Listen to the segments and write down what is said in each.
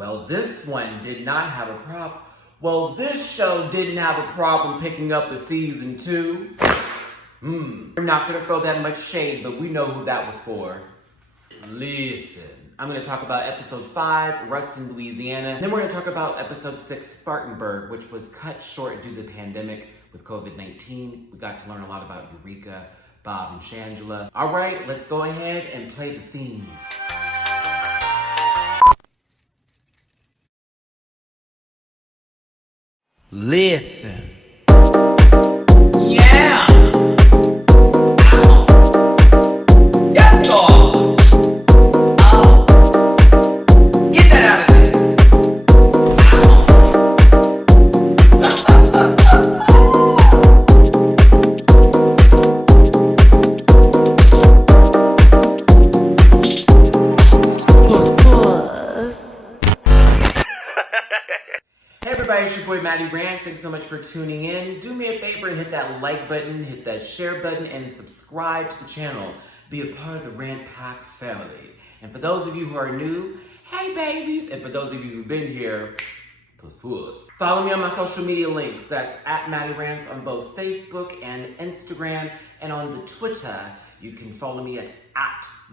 Well, this one did not have a problem. Well, this show didn't have a problem picking up a season 2. We're not gonna throw that much shade, but we know who that was for. Listen, I'm gonna talk about episode 5, Ruston, Louisiana. Then we're gonna talk about episode 6, Spartanburg, which was cut short due to the pandemic with COVID-19. We got to learn a lot about Eureka, Bob, and Shangela. All right, let's go ahead and play the themes. Listen. Yeah! Yes, God! Oh. Get that out of there! Hey everybody, it's your boy Matty Rants. Thanks so much for tuning in. Do me a favor and hit that like button, hit that share button, and subscribe to the channel. Be a part of the Rant Pack family. And for those of you who are new, hey babies. And for those of you who've been here, puss puss. Follow me on my social media links. That's at MattyRants on both Facebook and Instagram. And on the Twitter, you can follow me at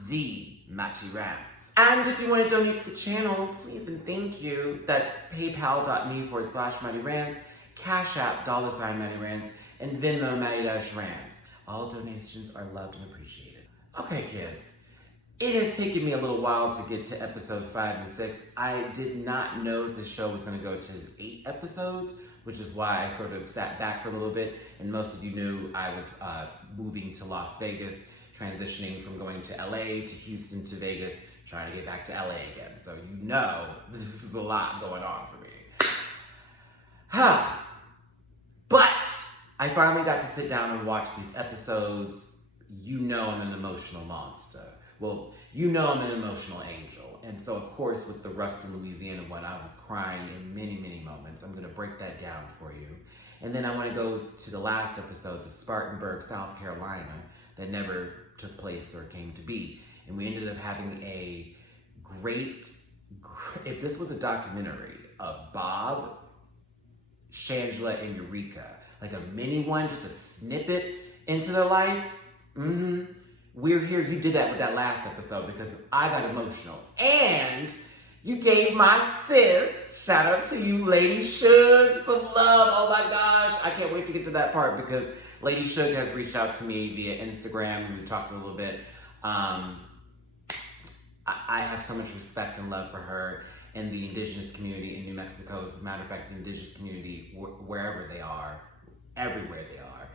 the MattyRants. And if you want to donate to the channel, please and thank you. That's paypal.me/MattyRants, Cash App $MattyRants, and Venmo Matty-Rants. All donations are loved and appreciated. Okay, kids. It has taken me a little while to get to episode 5 and 6. I did not know the show was going to go to 8 episodes, which is why I sort of sat back for a little bit. And most of you knew I was moving to Las Vegas, transitioning from going to LA to Houston to Vegas, trying to get back to LA again. So you know this is a lot going on for me. But I finally got to sit down and watch these episodes. You know I'm an emotional monster. Well, you know I'm an emotional angel. And so, of course, with the Ruston, Louisiana one, I was crying in many, many moments. I'm gonna break that down for you. And then I wanna go to the last episode, the Spartanburg, South Carolina, that never took place or came to be. And we ended up having a great, if this was a documentary of Bob, Shangela, and Eureka, like a mini one, just a snippet into their life, we're here. You did that with that last episode because I got emotional. And you gave my sis, shout out to you, Lady Shug, some love. Oh my gosh, I can't wait to get to that part because Lady Shug has reached out to me via Instagram and we talked a little bit. I have so much respect and love for her and the indigenous community in New Mexico. As a matter of fact, the indigenous community, wherever they are, everywhere they are,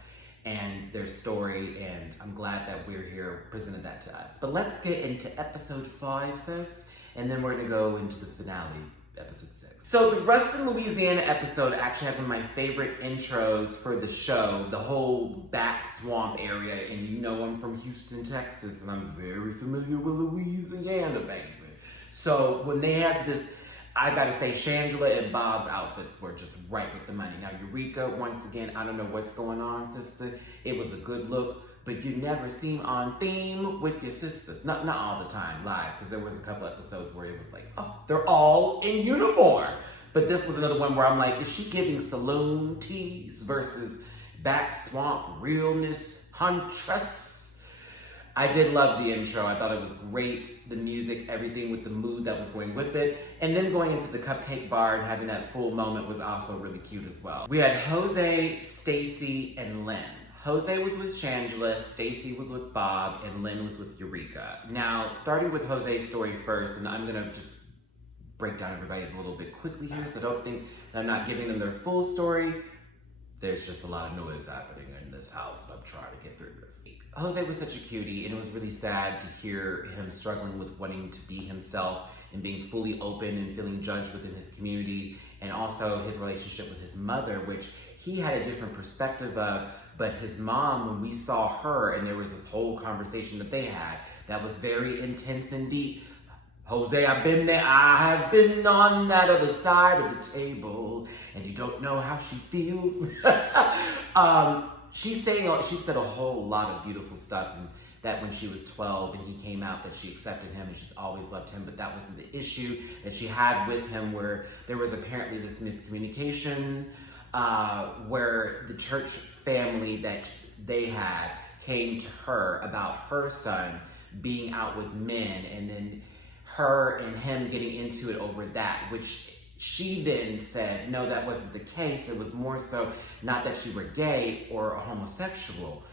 and their story, and I'm glad that we're here, presented that to us. But let's get into episode 5 first, and then we're gonna go into the finale, episode 6. So the Ruston, Louisiana episode actually had one of my favorite intros for the show, the whole back swamp area, and you know I'm from Houston, Texas, and I'm very familiar with Louisiana, baby. So when they had this, I gotta say, Shangela and Bob's outfits were just right with the money. Now Eureka, once again, I don't know what's going on, sister. It was a good look, but you never seem on theme with your sisters. Not all the time, lies, because there was a couple episodes where it was like, oh, they're all in uniform. But this was another one where I'm like, is she giving saloon tease versus back swamp realness huntress? I did love the intro. I thought it was great. The music, everything with the mood that was going with it. And then going into the cupcake bar and having that full moment was also really cute as well. We had Jose, Stacy, and Lynn. Jose was with Shangela, Stacy was with Bob, and Lynn was with Eureka. Now, starting with Jose's story first, and I'm gonna just break down everybody's a little bit quickly here, so don't think that I'm not giving them their full story. There's just a lot of noise happening in this house, and I'm trying to get through this. Jose was such a cutie, and it was really sad to hear him struggling with wanting to be himself and being fully open and feeling judged within his community, and also his relationship with his mother, which he had a different perspective of, but his mom, when we saw her, and there was this whole conversation that they had, that was very intense and deep. Jose, I've been there. I have been on that other side of the table, and you don't know how she feels. She said a whole lot of beautiful stuff, and that when she was 12 and he came out that she accepted him and she's always loved him, but that wasn't the issue that she had with him, where there was apparently this miscommunication where the church family that they had came to her about her son being out with men, and then her and him getting into it over that, which she then said, no, that wasn't the case. It was more so not that you were gay or a homosexual,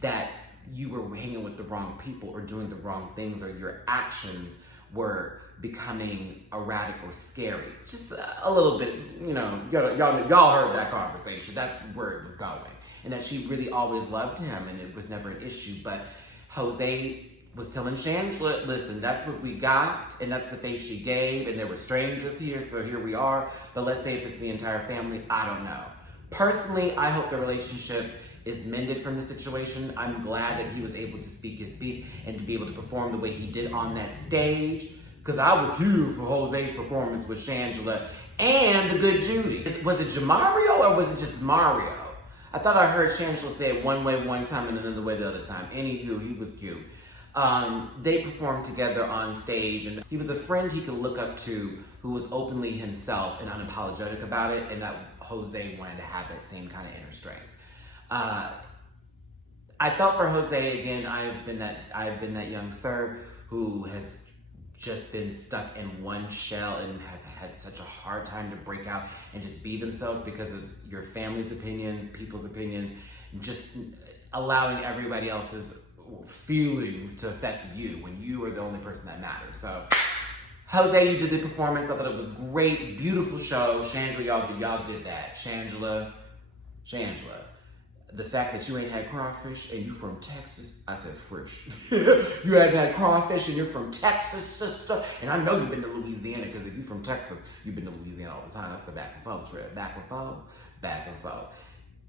that you were hanging with the wrong people or doing the wrong things, or your actions were becoming erratic or scary. Just a little bit, you know, y'all heard that conversation. That's where it was going. And that she really always loved him and it was never an issue. But Jose was telling Shangela, listen, that's what we got and that's the face she gave, and there were strangers here, so here we are. But let's say if it's the entire family, I don't know. Personally, I hope the relationship is mended from the situation. I'm glad that he was able to speak his piece and to be able to perform the way he did on that stage, because I was here for Jose's performance with Shangela and the good Judy. Was it Jamario or was it just Mario? I thought I heard Shangela say it one way one time and another way the other time. Anywho, he was cute. They performed together on stage, and he was a friend he could look up to who was openly himself and unapologetic about it, and that Jose wanted to have that same kind of inner strength. I felt for Jose again. I've been that young sir who has just been stuck in one shell and have had such a hard time to break out and just be themselves because of your family's opinions, people's opinions, just allowing everybody else's feelings to affect you when you are the only person that matters. So Jose, you did the performance. I thought it was great, beautiful show. Shangela, y'all did that. Shangela, the fact that you ain't had crawfish and you from Texas, I said fresh. You hadn't had crawfish and you're from Texas, sister. And I know you've been to Louisiana, because if you're from Texas, you've been to Louisiana all the time. That's the back and forth trip. Back and forth.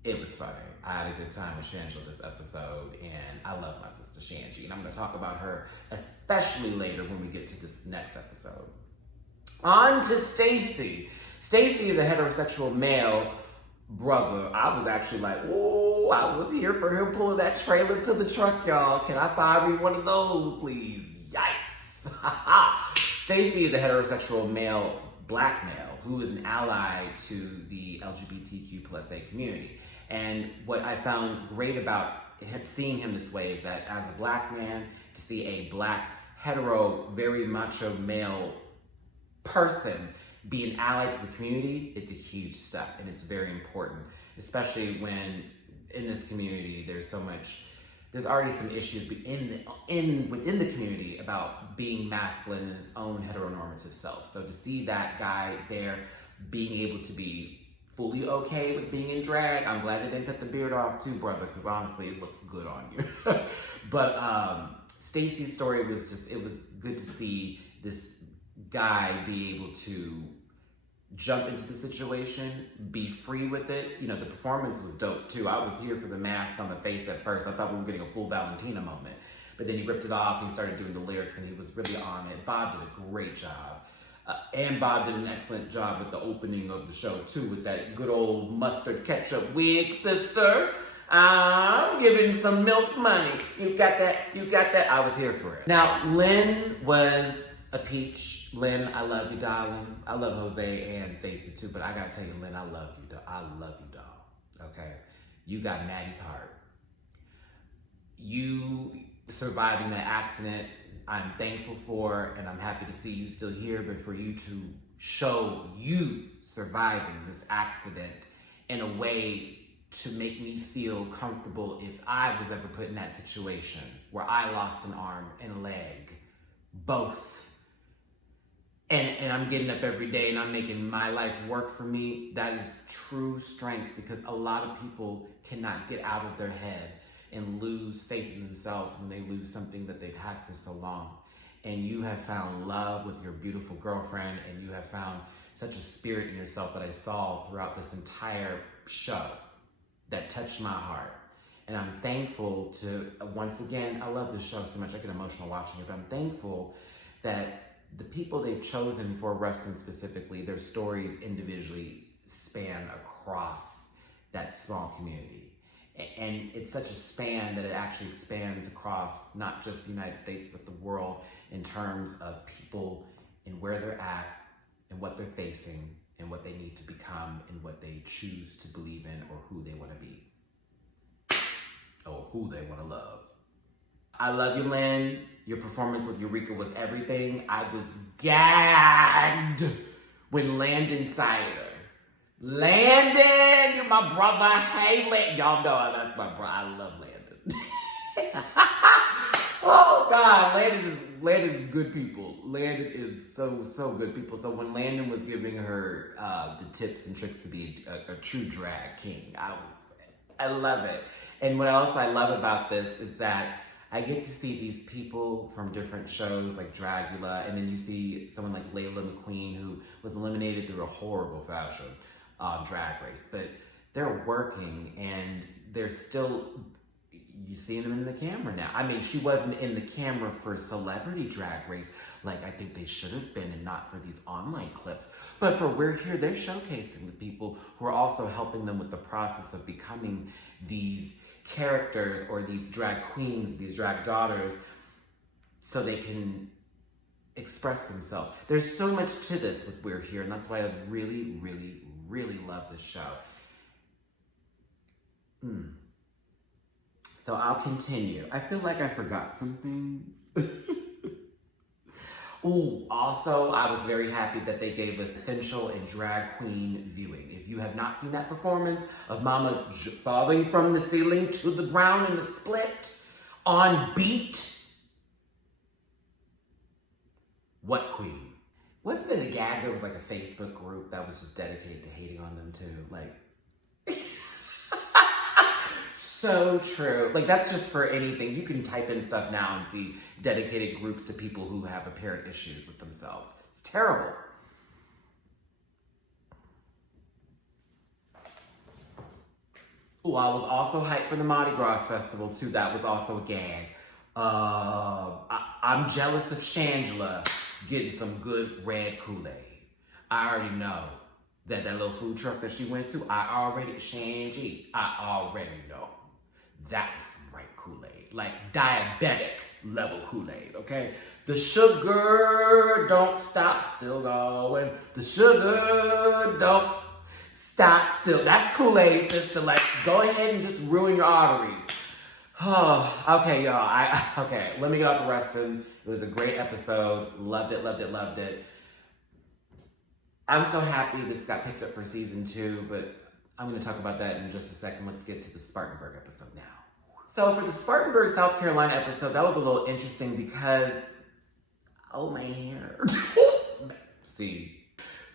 It was funny. I had a good time with Shangela this episode, and I love my sister Shanji. And I'm going to talk about her especially later when we get to this next episode. On to Stacy. Stacy is a heterosexual male brother. I was actually like, whoa, I was here for him pulling that trailer to the truck, y'all. Can I find me one of those, please? Yikes. Stacy is a heterosexual male, black male, who is an ally to the LGBTQ+A community. And what I found great about seeing him this way is that as a black man, to see a black, hetero, very macho male person be an ally to the community, it's a huge step and it's very important, especially when in this community there's already some issues within the community about being masculine in its own heteronormative self. So to see that guy there being able to be fully okay with being in drag, I'm glad they didn't cut the beard off too, brother, because honestly it looks good on you. But Stacy's story was it was good to see this guy be able to jump into the situation, be free with it. You know, the performance was dope too. I was here for the mask on the face at first. I thought we were getting a full Valentina moment, but then he ripped it off and he started doing the lyrics and he was really on it. Bob did a great job. And Bob did an excellent job with the opening of the show too, with that good old mustard ketchup wig, sister. I'm giving some MILF money. You got that? I was here for it. Now, Lynn was a peach. Lynn, I love you, darling. I love Jose and Stacey too, but I gotta tell you, Lynn, I love you, I love you, doll. Okay? You got Maddie's heart. You surviving that accident, I'm thankful for, and I'm happy to see you still here, but for you to show you surviving this accident in a way to make me feel comfortable if I was ever put in that situation where I lost an arm and a leg, both. And I'm getting up every day and I'm making my life work for me. That is true strength, because a lot of people cannot get out of their head and lose faith in themselves when they lose something that they've had for so long. And you have found love with your beautiful girlfriend, and you have found such a spirit in yourself that I saw throughout this entire show that touched my heart. And I'm thankful to, once again, I love this show so much, I get emotional watching it, but I'm thankful that the people they've chosen for Rustin specifically, their stories individually span across that small community. And it's such a span that it actually expands across not just the United States, but the world in terms of people and where they're at and what they're facing and what they need to become and what they choose to believe in or who they want to be or who they want to love. I love you, Lynn. Your performance with Eureka was everything. I was gagged when Landon sighted her. Landon, you're my brother. Hey, Landon. Y'all know that's my brother. I love Landon. Oh, God. Landon is good people. Landon is so good people. So when Landon was giving her the tips and tricks to be a true drag king, I love it. And what else I love about this is that I get to see these people from different shows like Dragula, and then you see someone like Layla McQueen, who was eliminated through a horrible fashion on Drag Race. But they're working, and they're still, you see them in the camera now. I mean, she wasn't in the camera for Celebrity Drag Race like I think they should have been, and not for these online clips. But for We're Here, they're showcasing the people who are also helping them with the process of becoming these characters or these drag queens, these drag daughters, so they can express themselves. There's so much to this with We're Here, and that's why I really, really, really love this show. So I'll continue. I feel like I forgot some things. Ooh, also, I was very happy that they gave us Essential and Drag Queen viewing. If you have not seen that performance of Mama falling from the ceiling to the ground in the split on beat, what queen? Wasn't it a gag? There was like a Facebook group that was just dedicated to hating on them too. Like, so true. Like, that's just for anything. You can type in stuff now and see dedicated groups to people who have apparent issues with themselves. It's terrible. Oh, I was also hyped for the Mardi Gras Festival too. That was also a gag. I'm jealous of Shangela getting some good red Kool-Aid. I already know that little food truck that she went to, Shangy, I already know. That was some right Kool-Aid, like diabetic level Kool-Aid, okay? The sugar don't stop, still going. The sugar don't stop, still. That's Kool-Aid, sister. Like, go ahead and just ruin your arteries. Oh, okay, y'all. Okay, let me get off the resting. It was a great episode. Loved it, loved it, loved it. I'm so happy this got picked up for season 2, but I'm going to talk about that in just a second. Let's get to the Spartanburg episode now. So for the Spartanburg, South Carolina episode, that was a little interesting because, oh, my hair. See,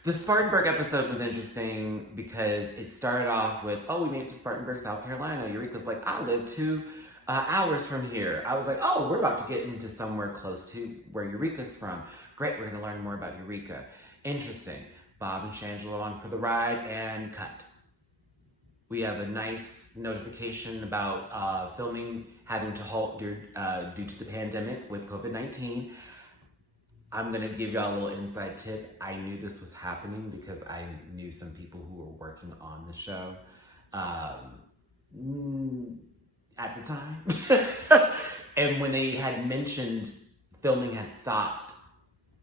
the Spartanburg episode was interesting because it started off with, oh, we made it to Spartanburg, South Carolina. Eureka's like, I live 2 hours from here. I was like, oh, we're about to get into somewhere close to where Eureka's from. Great, we're going to learn more about Eureka. Interesting. Bob and Shangela along for the ride, and cut. We have a nice notification about filming having to halt due to the pandemic with COVID-19. I'm gonna give y'all a little inside tip. I knew this was happening because I knew some people who were working on the show at the time. And when they had mentioned filming had stopped,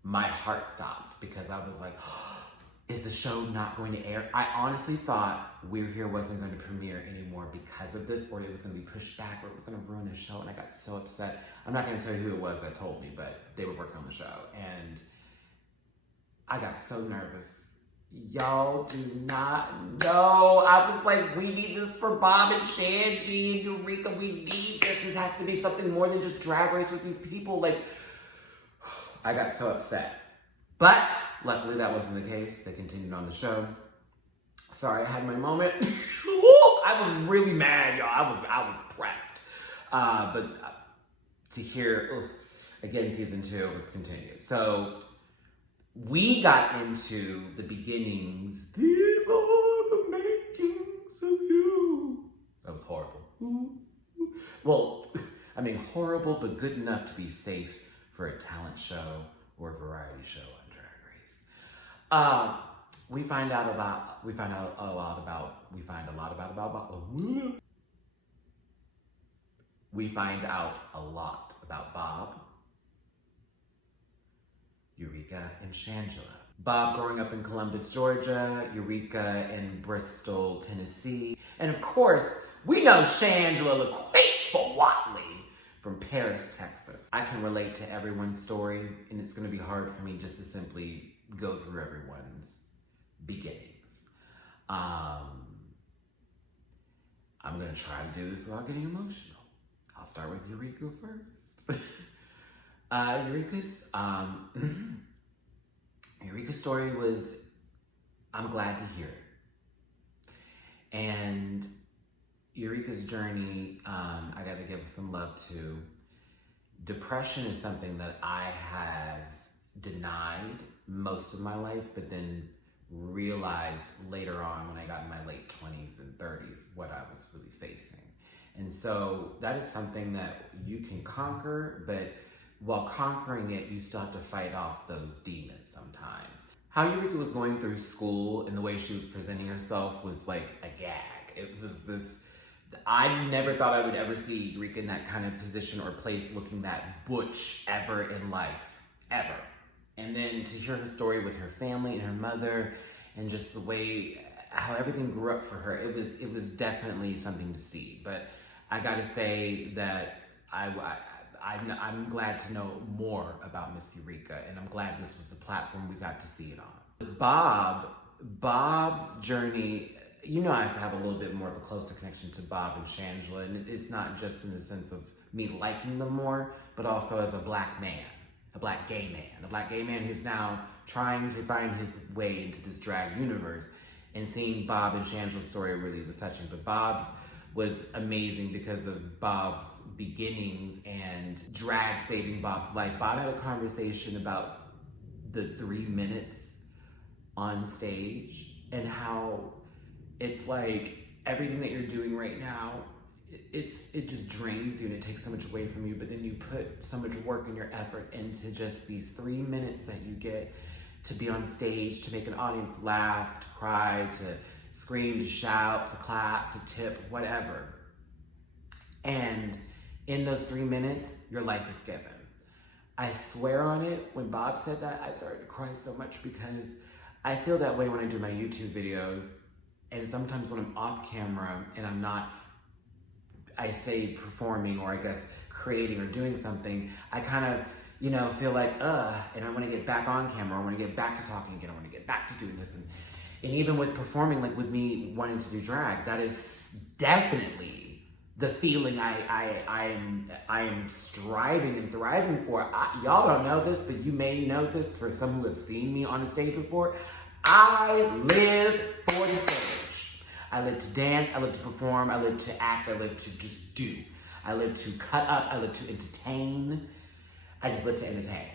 my heart stopped because I was like, is the show not going to air? I honestly thought We're Here wasn't going to premiere anymore because of this, or it was going to be pushed back, or it was going to ruin the show, and I got so upset. I'm not going to tell you who it was that told me, but they were working on the show, and I got so nervous. Y'all do not know. I was like, we need this for Bob and Shangy and Eureka. We need this. This has to be something more than just Drag Race with these people. Like, I got so upset. But luckily that wasn't the case. They continued on the show. Sorry, I had my moment. I was really mad, y'all. I was pressed. But to hear, again, season 2, let's continue. So we got into the beginnings. These are the makings of you. That was horrible. Well, I mean, horrible, but good enough to be safe for a talent show or a variety show on Drag Race. We find a lot about we find out a lot about Bob, Eureka, and Shangela. Bob growing up in Columbus, Georgia, Eureka in Bristol, Tennessee, and of course, we know Shangela the Quakeful Watley from Paris, Texas. I can relate to everyone's story, and it's gonna be hard for me just to simply go through everyone's beginnings. I'm gonna try to do this without getting emotional. I'll start with Eureka first. Eureka's story was, I'm glad to hear it. And Eureka's journey, I gotta give some love to. Depression is something that I have denied most of my life, but then realized later on when I got in my late 20s and 30s what I was really facing. And so that is something that you can conquer, but while conquering it, you still have to fight off those demons sometimes. How Eureka was going through school and the way she was presenting herself was like a gag. It was this, I never thought I would ever see Eureka in that kind of position or place looking that butch ever in life, ever. And then to hear her story with her family and her mother and just the way, how everything grew up for her, it was definitely something to see. But I gotta say that I'm glad to know more about Miss Eureka, and I'm glad this was the platform we got to see it on. Bob's journey, you know, I have a little bit more of a closer connection to Bob and Shangela, and it's not just in the sense of me liking them more, but also as a black man, a black gay man who's now trying to find his way into this drag universe, and seeing Bob and Shangela's story really was touching. But Bob's was amazing because of Bob's beginnings and drag saving Bob's life. Bob had a conversation about the 3 minutes on stage and how it's like everything that you're doing right now, it just drains you and it takes so much away from you, but then you put so much work and your effort into just these 3 minutes that you get to be on stage, to make an audience laugh, to cry, to scream, to shout, to clap, to tip, whatever. And in those 3 minutes, your life is given. I swear on it, when Bob said that, I started to cry so much because I feel that way when I do my YouTube videos. And sometimes when I'm off camera and I'm not, I say performing or I guess creating or doing something, I kind of, you know, feel like, and I want to get back on camera. I want to get back to talking again. I want to get back to doing this. And even with performing, like with me wanting to do drag, that is definitely the feeling I am striving and thriving for. Y'all don't know this, but you may know this for some who have seen me on a stage before. I live for the stage. I live to dance, I live to perform, I live to act, I live to just do. I live to cut up, I live to entertain. I just live to entertain.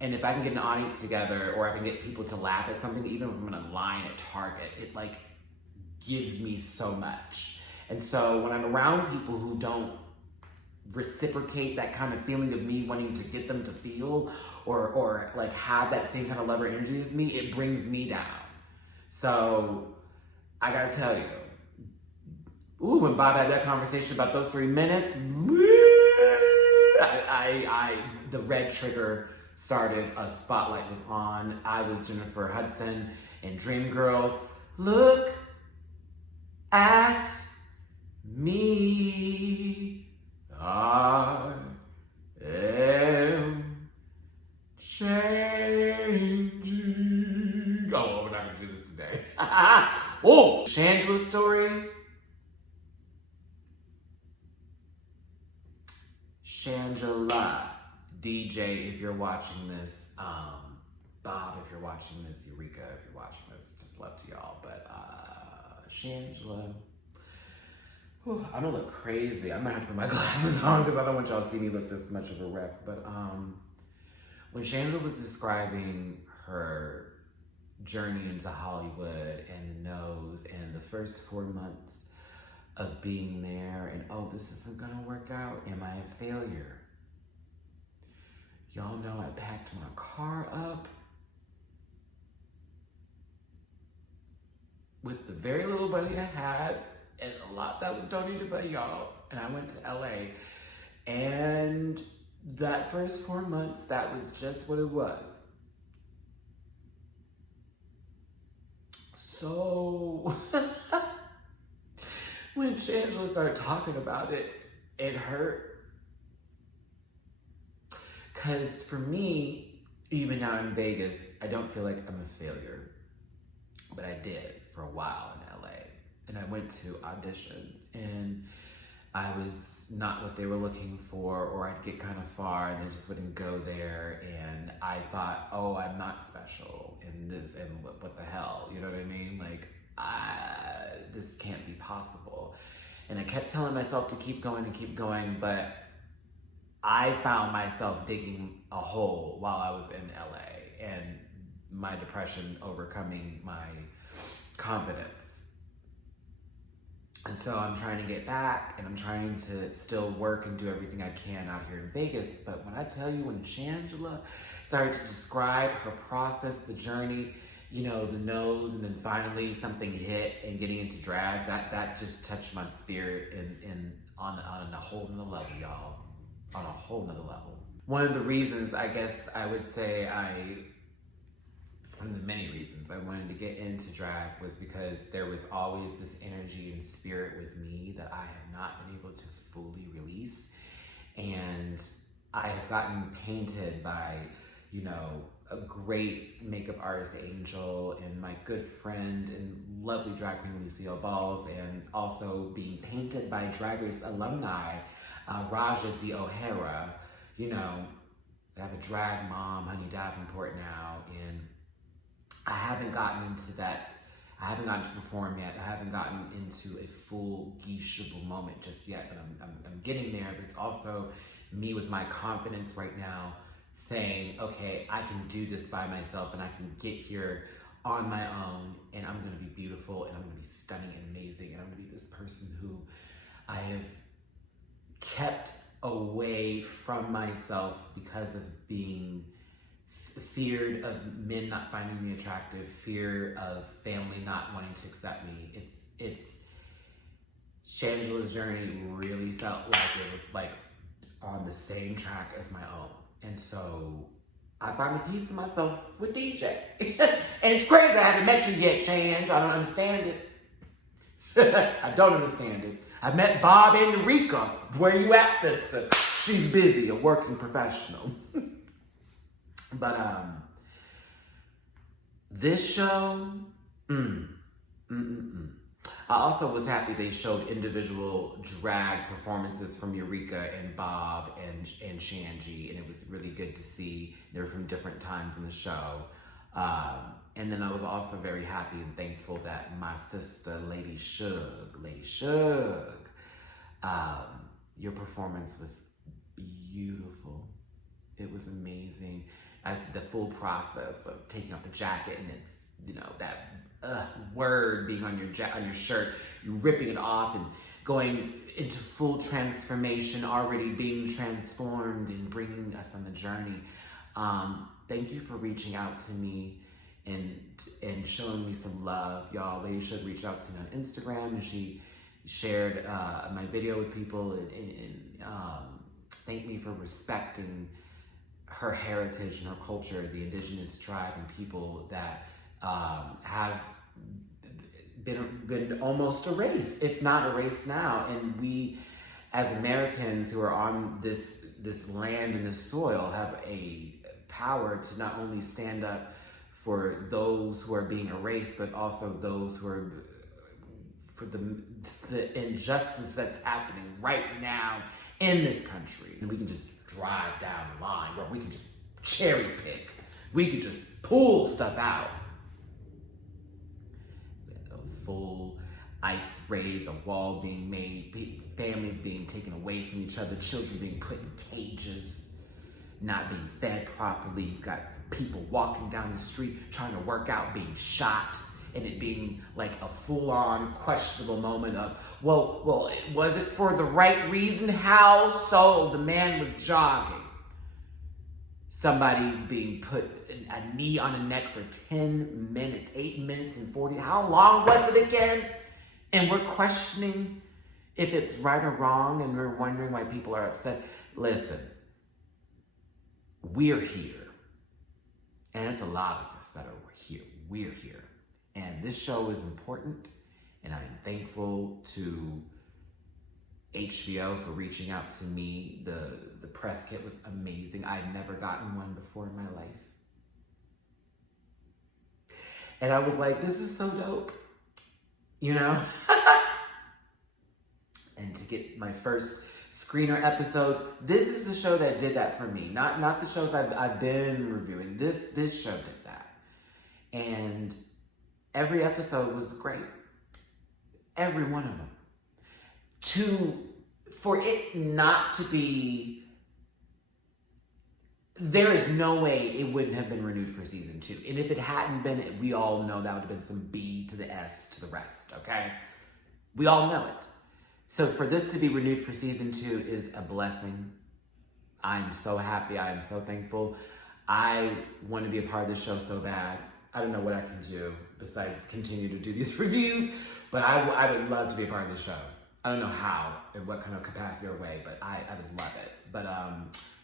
And if I can get an audience together or I can get people to laugh at something, even if I'm in a line at Target, it like gives me so much. And so when I'm around people who don't reciprocate that kind of feeling of me wanting to get them to feel or like have that same kind of love or energy as me, it brings me down. So I gotta tell you, when Bob had that conversation about those 3 minutes, the red trigger started, a spotlight was on. I was Jennifer Hudson in Dreamgirls. Look at me, I am changing. Oh, we're not gonna do this today. Oh, Shangela's story. Shangela, DJ, if you're watching this, Bob, if you're watching this, Eureka, if you're watching this, just love to y'all. But Shangela, I'm gonna look crazy. I might have to put my glasses on because I don't want y'all to see me look this much of a wreck. But when Shangela was describing her journey into Hollywood and the nose and the first 4 months of being there and, oh, this isn't gonna work out, am I a failure? Y'all know I packed my car up with the very little money I had and a lot that was donated by y'all, and I went to LA And that first 4 months, that was just what it was. So when Shangela started talking about it, it hurt. Because for me, even now in Vegas, I don't feel like I'm a failure. But I did for a while in LA. And I went to auditions and I was not what they were looking for, or I'd get kind of far and they just wouldn't go there. And I thought, oh, I'm not special in this, and what the hell, you know what I mean? Like, this can't be possible. And I kept telling myself to keep going, but I found myself digging a hole while I was in LA, and my depression overcoming my confidence. And so I'm trying to get back, and I'm trying to still work and do everything I can out here in Vegas. But when I tell you, when Shangela started to describe her process, the journey, you know, the nose, and then finally something hit and getting into drag, that just touched my spirit on a whole nother level, y'all. On a whole nother level. One of the reasons, I guess I would say one of the many reasons I wanted to get into drag was because there was always this energy and spirit with me that I have not been able to fully release. And I have gotten painted by, you know, a great makeup artist, Angel, and my good friend and lovely drag queen, Lucille Balls, and also being painted by Drag Race alumni, Raja D. O'Hara. You know, I have a drag mom, Honey Davenport now, and I haven't gotten into that. I haven't gotten to perform yet. I haven't gotten into a full geishable moment just yet, but I'm getting there. But it's also me with my confidence right now saying, okay, I can do this by myself and I can get here on my own, and I'm gonna be beautiful, and I'm gonna be stunning and amazing, and I'm gonna be this person who I have kept away from myself because of being feared of men not finding me attractive, fear of family not wanting to accept me. It's Shangela's journey really felt like it was like on the same track as my own. And so I found a piece of myself with DJ. And it's crazy, I haven't met you yet, Shange. I don't understand it. I don't understand it. I met Bob and Eureka. Where you at, sister? She's busy, a working professional. But this show, I also was happy they showed individual drag performances from Eureka and Bob and Shanji, and it was really good to see. They were from different times in the show. And then I was also very happy and thankful that my sister, Lady Shug, your performance was beautiful. It was amazing. As the full process of taking off the jacket and then, you know, that word being on your shirt, you ripping it off and going into full transformation, already being transformed and bringing us on the journey. Thank you for reaching out to me and showing me some love, y'all. Lady should reach out to me on Instagram, and she shared my video with people and thanked me for respecting her heritage and her culture, the indigenous tribe and people that have been almost erased, if not erased now. And we, as Americans who are on this land and this soil, have a power to not only stand up for those who are being erased, but also those who are for the injustice that's happening right now in this country. And we can just drive down the line, or we can just cherry pick. We can just pull stuff out. Full ice raids, a wall being made, families being taken away from each other, children being put in cages, not being fed properly. You've got people walking down the street trying to work out, being shot, and it being like a full-on questionable moment of, well, was it for the right reason? How so? The man was jogging. Somebody's being put a knee on the neck for 10 minutes, 8 minutes and 40. How long was it again? And we're questioning If it's right or wrong and we're wondering why people are upset, listen, we're here. And it's a lot of us that are here. We're here. And this show is important. And I'm thankful to HBO for reaching out to me. The press kit was amazing. I'd never gotten one before in my life. And I was like, this is so dope. You know? And to get my first screener episodes, this is the show that did that for me. Not the shows I've been reviewing. This show did that. And every episode was great. Every one of them. For it not to be, there is no way it wouldn't have been renewed for season 2. And if it hadn't been, we all know that would have been some B to the S to the rest, okay? We all know it. So for this to be renewed for season 2 is a blessing. I'm so happy. I am so thankful. I want to be a part of this show so bad. I don't know what I can do besides continue to do these reviews, but I would love to be a part of the show. I don't know how, in what kind of capacity or way, but I would love it. But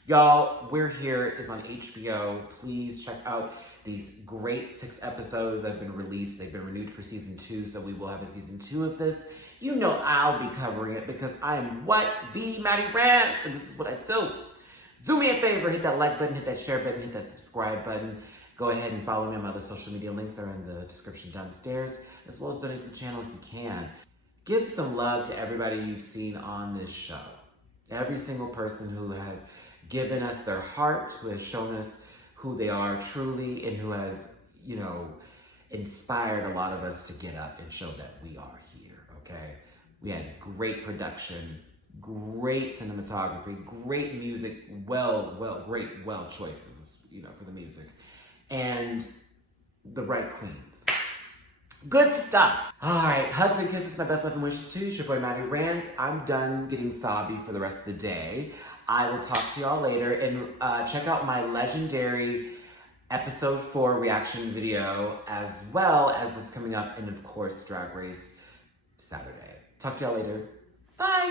y'all, we're here. It's on HBO. Please check out these great 6 episodes that have been released. They've been renewed for season 2, so we will have a season 2 of this. You know I'll be covering it because I am what? The Matty Rants, and this is what I do. Do me a favor, hit that like button, hit that share button, hit that subscribe button. Go ahead and follow me on my other social media links that are in the description downstairs, as well as donate to the channel if you can. Give some love to everybody you've seen on this show. Every single person who has given us their heart, who has shown us who they are truly, and who has, you know, inspired a lot of us to get up and show that we are here, okay? We had great production, great cinematography, great music, great choices, you know, for the music, and the right queens. Good stuff. All right, hugs and kisses, my best love and wishes to you. It's your boy, Matty Rants. I'm done getting sobby for the rest of the day. I will talk to y'all later, and check out my legendary episode 4 reaction video, as well as this coming up, and of course, Drag Race Saturday. Talk to y'all later. Bye.